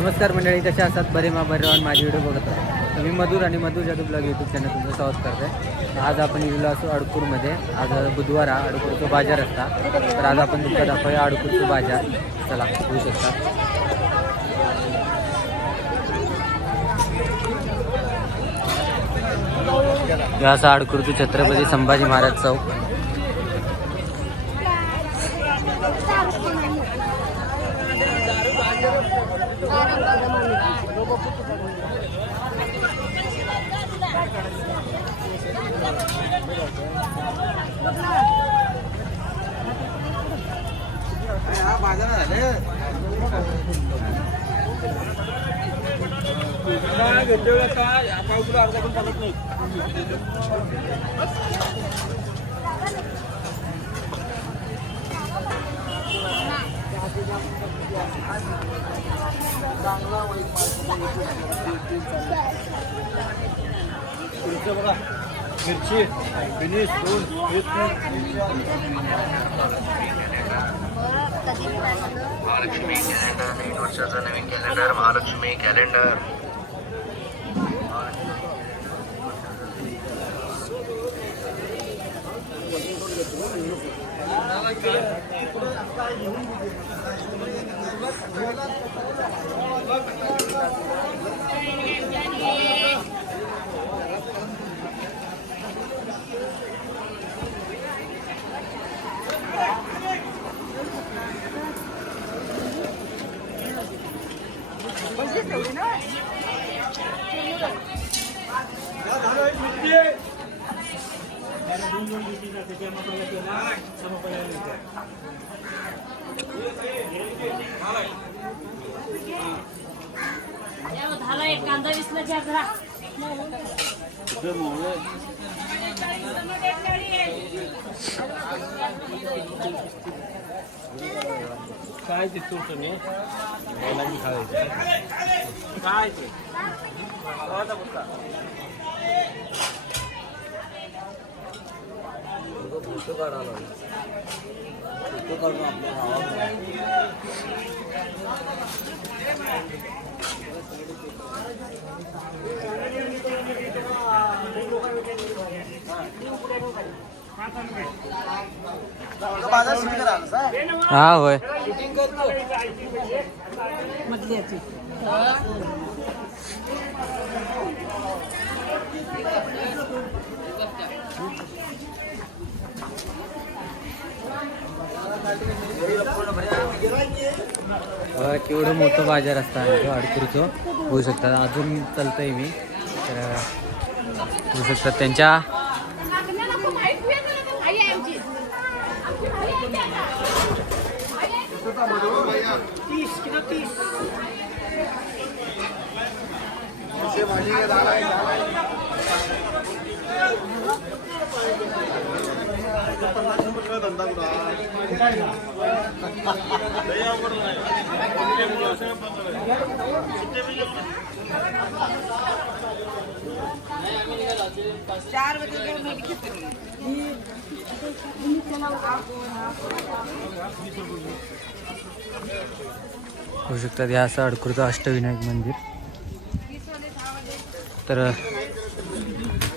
नमस्कार मंडळी, कशा असतात? बरे बरे राहून माझी व्हिडिओ बघत आहात. मी मधुर आणि मधुर जादू ब्लॉग यूट्यूब चॅनल तुमचं स्वागत करतो. आज आपण गेलो असतो अडकूरमध्ये. आज बुधवार हा अडकूरचा बाजार असता. तर आज आपण तुमचा दाखवूया अडकूरचा बाजार. चला होऊ शकता. असा अडकूरचं छत्रपती संभाजी महाराज चौक. मिरची फिनिश दोन महालक्ष्मी कॅलेंडर, नवीन वर्षाचं नवीन कॅलेंडर, महालक्ष्मी कॅलेंडर. कांदा विसला घ्या जरा. काय दिसतो तुम्ही काय ते हा होय. केवढं मोठं बाजार असतं अडकूरचं. होऊ शकतात अजून चालतंय मी तर होऊ शकतात त्यांच्या होऊ शकतात. या असं अडकूरचं अष्टविनायक मंदिर.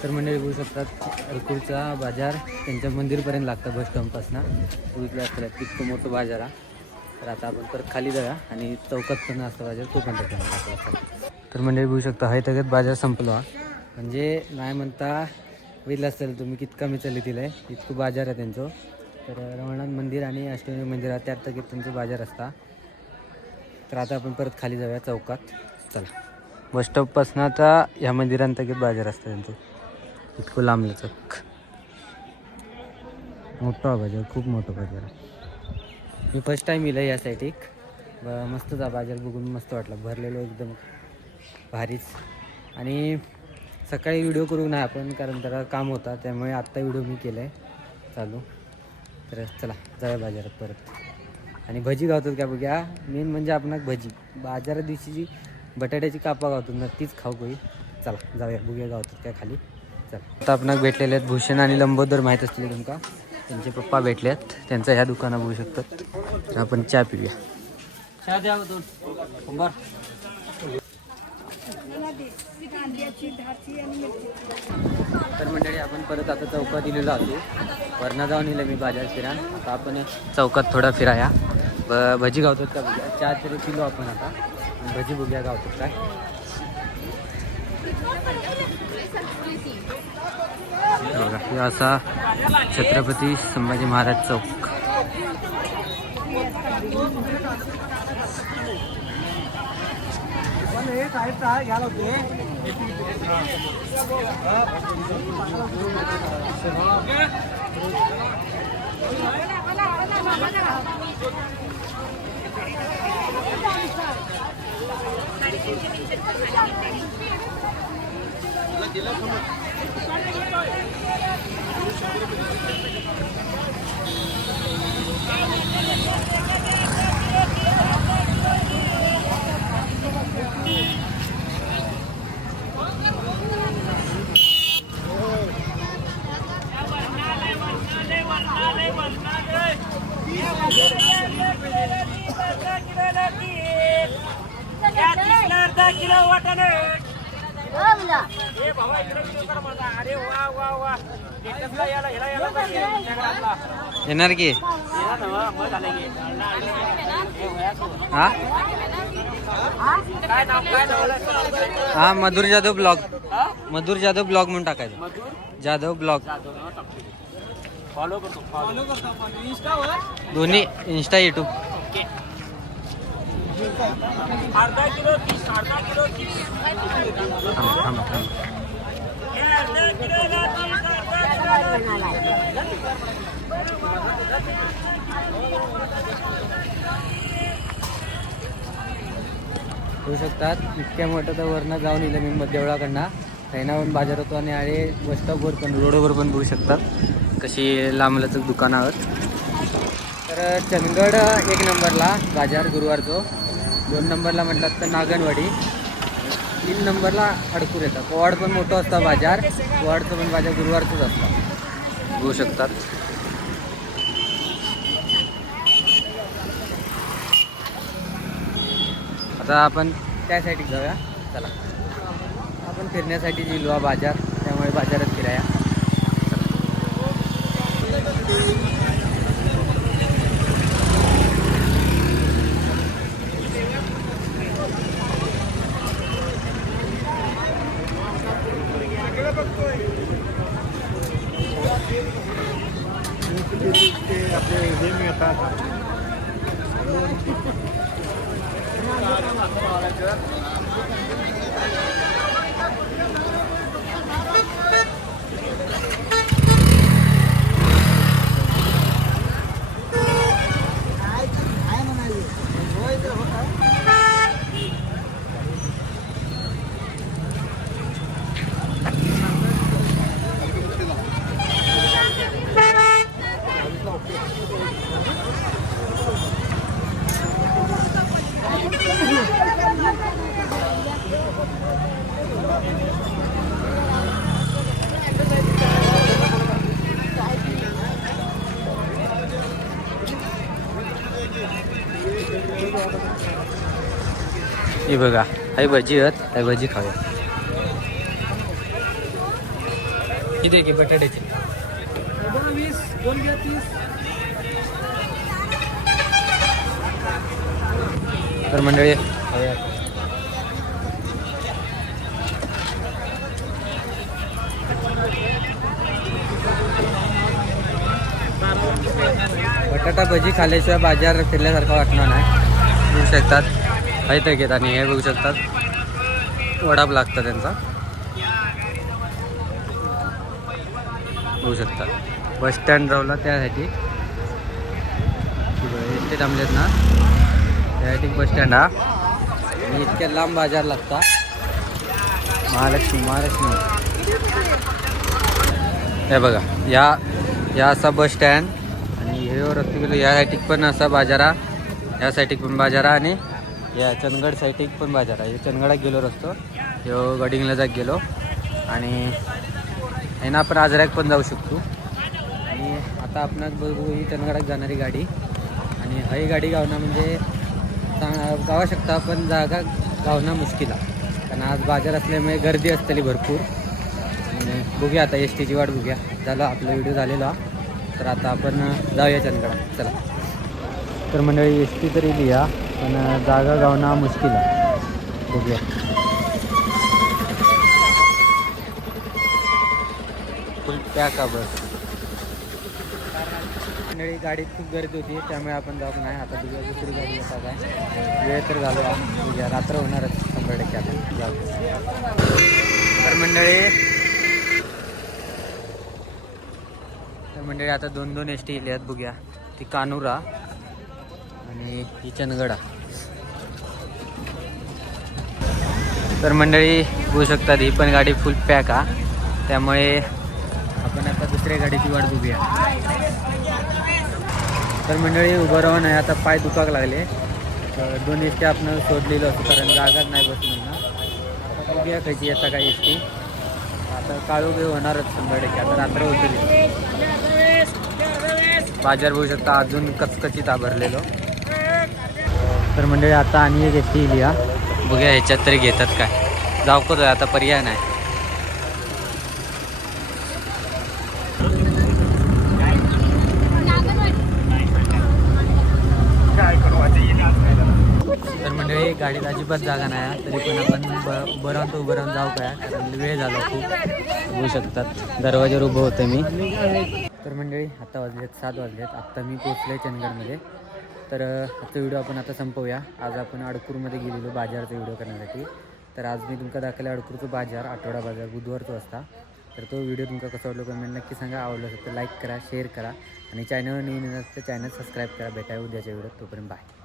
तर मंडळी होऊ शकतात अडकूरचा बाजार त्यांच्या मंदिरपर्यंत लागतं बस स्टॉपपासून. बघितलं असतं तितकं मोठं बाजार हा. तर आता आपण परत खाली जाऊया आणि चौकात पण असतं बाजार, तो पण दाखवला. तर मंडळी बघू शकता हा तगत बाजार संपला. म्हणजे नाही म्हणता बघितलं असेल तुम्ही कितका मी चालली दिलं आहे इतकं बाजार आहे त्यांचं. तर रवळनाथ मंदिर आणि अष्टविनायक मंदिर आहे त्यात तगत त्यांचं बाजार असता. तर आता आपण परत खाली जाऊया चौकात. चला बस स्टॉपपासून आता ह्या मंदिरांतर्गत बाजार असतं त्यांचं. इतकं लांबलं चौक. मोठा बाजार, खूप मोठा बाजार आहे. मी फर्स्ट टाईम येईल या साईड. एक मस्तच हा बाजार बघून मस्त वाटला. भरलेलो एकदम भारीच. आणि सकाळी व्हिडिओ करू नाही आपण कारण जरा काम होता त्यामुळे आत्ता व्हिडिओ मी केला आहे चालू. तर चला जाऊया बाजारात परत. आणि भजी गावतात का बघा. मेन म्हणजे आपण भजी बाजारा दिवशीची बटाट्याची कापा गावतात ना तीच खाऊ काही. चला जाऊया बघूया गावतात त्या खाली. चला आता आपण भेटलेले आहेत भूषण आणि लंबोदर माहीत असतील तुमका. त्यांचे पप्पा भेटले आहेत. त्यांचं ह्या दुकानात बघू शकतात. तर आपण चहा पिऊया. चहा द्या दोन कुंभार. तर मंडळी आपण परत आता चौकात दिलेलो असू वरनं जाऊन येईल मी बाजार फिरान. आता आपण चौकात थोडा फिराया भजी गावतात का बघूया. 4 तरी किलो आपण आता भजी बघूया गावतात काय. बघा हे असा छत्रपती संभाजी महाराज चौक. येणार की हा हा मधुर जाधव ब्लॉग. मधुर जाधव ब्लॉग म्हणून टाकायचं. जाधव ब्लॉग फॉलो करतो दोन्ही इंस्टा युट्यूब. अर्धा किलो 30 अर्धा किलो 30 थांब. होऊ शकतात इतक्या मोठं तर वरनं जाऊन येईल मी मध्यवळाकडनं सैनावरून बाजार होतो आणि आळे बस स्टॉपवर पण रोडवर पण बघू शकतात कशी लांबलचक दुकानं आहेत. तर चंदगड 1 नंबरला बाजार गुरुवारचो, 2 नंबरला म्हटलं तर नागणवाडी, 3 नंबरला अडकूर येतात. पोवाड पण मोठं असतं बाजार. पोवाडचं पण बाजार गुरुवारचंच असतं बघू शकतात. आता आपण त्या साईडला जाऊया. चला आपण फिरण्यासाठी गेलो हा बाजार, त्यामुळे बाजारात फिराया. हे बघा हे भजी आहेत. हे भजी खाऊया. किती की बटाट्याची 20 2 घ्या 30. तर मंडळी खाऊया. बटाटा भजी खाल्ल्याशिवाय बाजार फिरल्यासारखा वाटणार नाही. बघू शकतात काहीतरी घेत आणि हे बघू शकतात वडाप लागतं त्यांचा बघू शकतात. बस स्टँड रावला त्यासाठी इथे थांबलेत ना त्यासाठी बस स्टँड हा. आणि इतक्या लांब बाजार लागता. महालक्ष्मी हे बघा या असा बस स्टँड आणि हे रस्ते गेलो या साईटिक पण असा बाजारा, या साईटिक पण बाजारा आणि या चंदगड साईटिक पण बाजारा. हे चंदगडात गेलो रस्तो ह्यो गडिंगला जात गेलो आणि ह्यानं आपण आजऱ्याक पण जाऊ शकतो. आणि आता आपण बघू ही चंदगडात जाणारी गाडी आणि ही गाडी गावणं म्हणजे गावा शकता पण जागा गावणं मुश्किल आहे. कारण आज बाजार असल्यामुळे गर्दी असतली भरपूर. आणि बघूया आता एस टीची वाट बघूया. झालं आपला व्हिडिओ झालेला, तर आता आपण जाऊया चंदगडा. चला. तर मंडळी एस टी तरी लिहा, पण जागा गावना मुश्किल आहे. बघूया. फुल पॅक आहे बस. मंडळी गाडीत खूप गर्दी होती, त्यामुळे आपण जाऊ नाही. आता बघूया दुसरी गाडी येतात आहे. वेळ तर झालो आहे, बघूया रात्र होणारच 100% आता जाऊ. तर मंडळी आता 2-2 एस टी लिहिल्यात. बघूया ती कानुरा आणि ही चंदगडा. तर मंडळी बघू शकतात ही पण गाडी फुल पॅक आहे, त्यामुळे आपण आता दुसऱ्या गाडीची वाट बघूया. तर मंडळी उभं राहून नाही, आता पाय दुखाक लागले. 2 एस टी आपण शोधलेलं होतं, कारण जागाच नाही बस म्हणून. आता बघूया खायची येता काय एस टी. आता काळोखी होणारच 100%. आता रात्र होती. बाजार बघू शकता अजून कचकचीत भरलेलो. तर मंडळी आता आणि एक एस टी लिहा, बघूया ह्याच्यात तरी घेतात काय. जाऊ का आता पर्याय नाही. तर मंडळी गाडीत अजिबात जागा नाही, तरी पण आपण उभं राहून जाऊ काय, कारण वेळ झाला खूप. बघू शकतात दरवाज्यावर उभं होतं मी. तर मंडळी आता वाजलेत 7 वाजलेत. आत्ता मी पोचलो चंदगडमध्ये. तर आजचा व्हिडिओ आपण आता संपवूया. आज आपण अडकूरमध्ये गेलेलो बाजारचा व्हिडिओ करण्यासाठी. तर आज मी तुमका दाखवला अडकूरचं बाजार, आठवडा बाजार बुधवारचा असता. तर तो व्हिडिओ तुमका कसा वाटलो कमेंट नक्की सांगा. आवडलं असेल तर लाईक करा, शेअर करा आणि चॅनलवर नवीन असेल तर चॅनल सबस्क्राईब करा. भेटाय उद्याच्या व्हिडिओत. तोपर्यंत बाय.